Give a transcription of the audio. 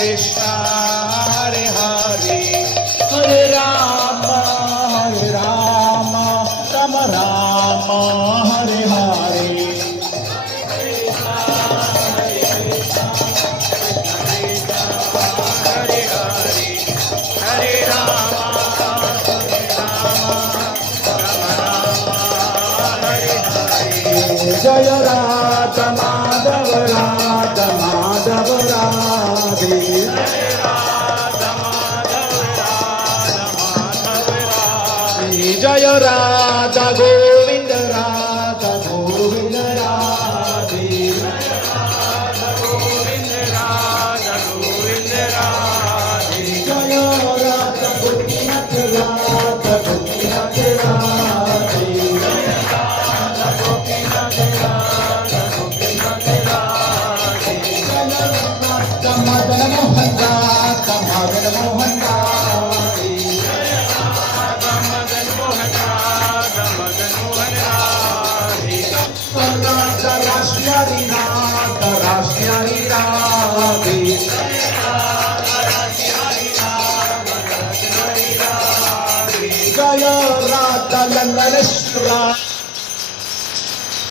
कृष्ण हरे हरे हरे राम राम राम हरे हरे जय राधा माधव राधा माधव राधे जय राधा गोविंद राधा गोविंद राधे जय राधा गोपीनाथ राधा गोपीनाथ राधे मदन मोहन राधा मदन मोहन राधे राष्ट्रीय राधा राष्ट्रीय राधे जय राधा लंदनेश्वरा